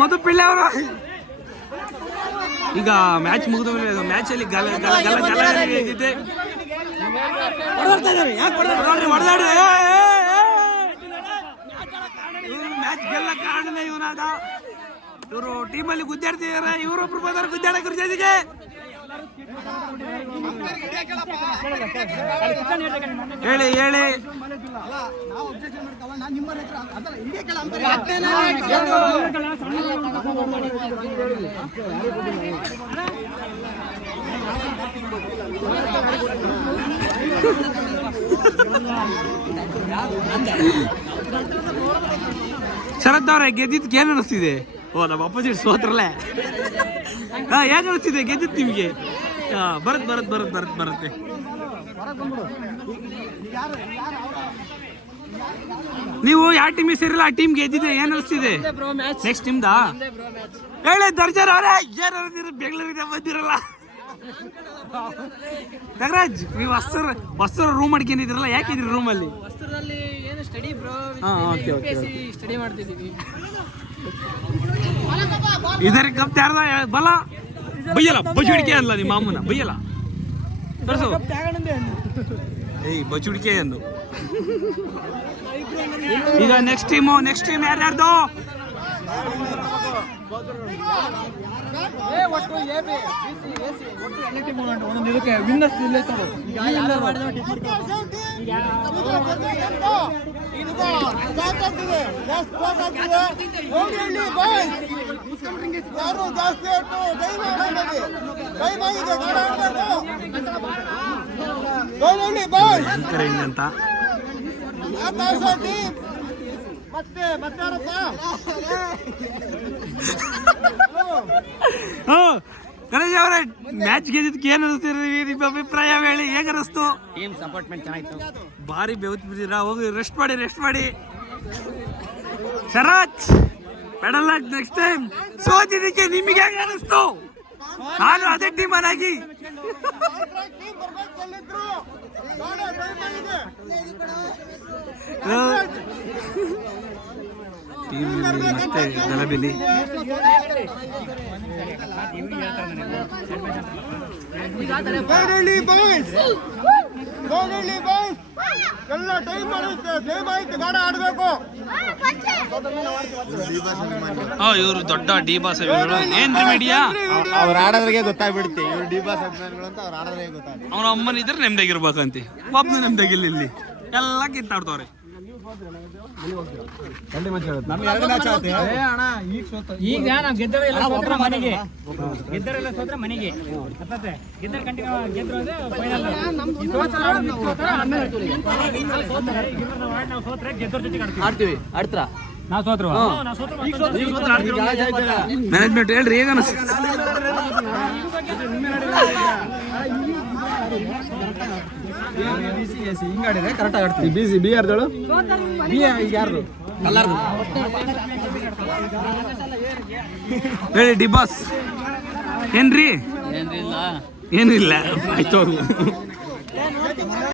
ಮಧು ಪಿಳ್ಳೆ ಅವರು ಈಗ ಮ್ಯಾಚ್ ಮುಗಿದ ಮೇಲೆ ಮ್ಯಾಚಲ್ಲಿ ಗಲ ಗಲ ಗಲ ಗಲ ಗೆದ್ದಿದ್ದೆ ಹೊಡೆದಾಡಿ ಮ್ಯಾಚ್ ಗೆಲ್ಲ ಕಾರಣನೇ ಇವನಾದ. ಇವರು ಟೀಮಲ್ಲಿ ಗುದ್ದಾಡ್ತಿದಾರೆ, ಇವರೊಬ್ರು ಬಂದಾರೆ ಗುದ್ದಾಡಕ್ಕೆ ಜೊತೆಗೆ. ಹೇಳಿ ಹೇಳಿ ಶರತ್ ಅವ್ರೆ, ಗೆದ್ದಿದ್ದಕ್ಕೆ ಏನು ಅನಿಸ್ತಿದೆ? ಓ, ನಮ್ಮ ಅಪ್ಪಾಜಿ ಸೋತ್ರಲ್ಲೇ. ಹೇಗೆ ಅನಿಸ್ತಿದೆ ಗೆದ್ದಿದ್ದು ನಿಮಗೆ? ಬರುತ್ತೆ. ನೀವು ಯಾವ ಟೀಮಿಗೆ ಸೇರಿಲ್ಲ, ಆ ಟೀಮ್ ಗೆದ್ದಿದೆ, ಏನು ಅನಿಸ್ತಿದೆ? ನೆಕ್ಸ್ಟ್ ನಿಮ್ದಾ? ಹೇಳಿ ದರ್ಜರ್ ಅವರೇ, ಏನು ಬೆಂಗಳೂರಿಗೆ ಬಂದಿರಲ್ಲ? ನಾಗರಾಜ್, ನೀವು ಹೊಸರ ರೂಮ್ ಮಾಡ್ಕೊಂಡಿದ್ರಲ್ಲ, ಯಾಕಿದ್ರಿ ರೂಮಲ್ಲಿ? ಇದರ ಕಪ್ ಯಾರ್ದ ಬಲ ಬೈಯಲ್ಲ, ಬಚುಡಿಕೆ ಅಲ್ಲ ನಿಮ್ಮ ಅಮ್ಮನ ಬೈಯಲ್ಲ. ತರ್ಸು ಏಯ್ ಬಚುಡಿಕೆ ಎಂದು. ಈಗ ನೆಕ್ಸ್ಟ್ ಟೀಮ್ ಯಾರ್ಯಾರ್ದು? ಅಂತ ಗಣೇಶ್ ಅವರೇ, ಮ್ಯಾಚ್ ಗೆದ್ದಿದ್ದಕ್ಕೆ ಏನು ಅನಿಸ್ತೀರಿ? ನಿಮ್ಮ ಅಭಿಪ್ರಾಯ ಹೇಳಿ, ಹೇಗೆ ಅನಿಸ್ತು? ಟೀಮ್ ಸಪೋರ್ಟ್ಮೆಂಟ್ ಚೆನ್ನಾಗಿತ್ತು. ಭಾರಿ ಬೆವತ್ ಬಿದ್ದೀರಾ, ಹೋಗಿ ರೆಸ್ಟ್ ಮಾಡಿ. ಶರತ್ ಪೆಡಲ್ಲ, ನೆಕ್ಸ್ಟ್ ಟೈಮ್ ಸೋತಿದ್ದಕ್ಕೆ ನಿಮಗೆ ಹೇಗೆ ಅನಿಸ್ತು? ನಾನು ಅದೇ ಟೀಮ್ ಅನ್ನಾಗಿ ಮತ್ತೆ ಗಲಭೆಲಿ ಎಲ್ಲ ಟೈಮ್ ಆಡಬೇಕು. ಇವರು ದೊಡ್ಡ ಡಿ ಬಾಸ್ ಏನ್ರಿ ಮೀಡಿಯಾ, ಅವ್ರು ಆಡೋದ್ರಿಗೆ ಗೊತ್ತಾಗ್ಬಿಡುತ್ತೆ ಇವ್ರು ಡಿ ಬಾಸ್ ಅಭಿಮಾನಿಗಳು ಅಂತ. ಅವ್ರು ಆಡೋದ್ರಿಗೆ ಗೊತ್ತಾಗುತ್ತೆ. ಅವ್ರ ಅಮ್ಮನ ಇದ್ರೆ ನೆಮ್ಮದಿಯಾಗಿರ್ಬೇಕಂತೆ, ಒಬ್ಬನ ನೆಮ್ಮದಿಯಾಗಿಲ್ಲ. ಇಲ್ಲಿ ಎಲ್ಲ ಕಿತ್ತಾಡ್ತವ್ರೆ. ಈಗ ನಾವು ಗೆದ್ದರೆಲ್ಲ ಸೋತ್ರ ಮನೆಗೆ, ಗೆದ್ದರ ಕಂಟಿನ್ಯೂ ಗೆದ್ರು ಅಂದ್ರೆ ಫೈನಲ್. ನಾವು ಸೋತ್ರೆ ಗೆದ್ದರ ಜೊತೆ ಆಡ್ತೀವಿ. ಆಡ್ತಾ ನಾವು ಸೋತ್ರು ಮ್ಯಾನೇಜ್ಮೆಂಟ್ ಹೇಳ್ರಿ, ಹೇಗ ಹಿಂಗಾಡಿದ್ರೆ ಕರೆಕ್ಟಾಗಿ ಆಡ್ತೀವಿ. ಬಿಸಿ ಬಿ ಯಾರ್ದಳು? ಯಾರ್ದು ಹೇಳಿ ಡಿ ಬಾಸ್. ಏನ್ರಿ? ಏನಿಲ್ಲ ಆಯ್ತು.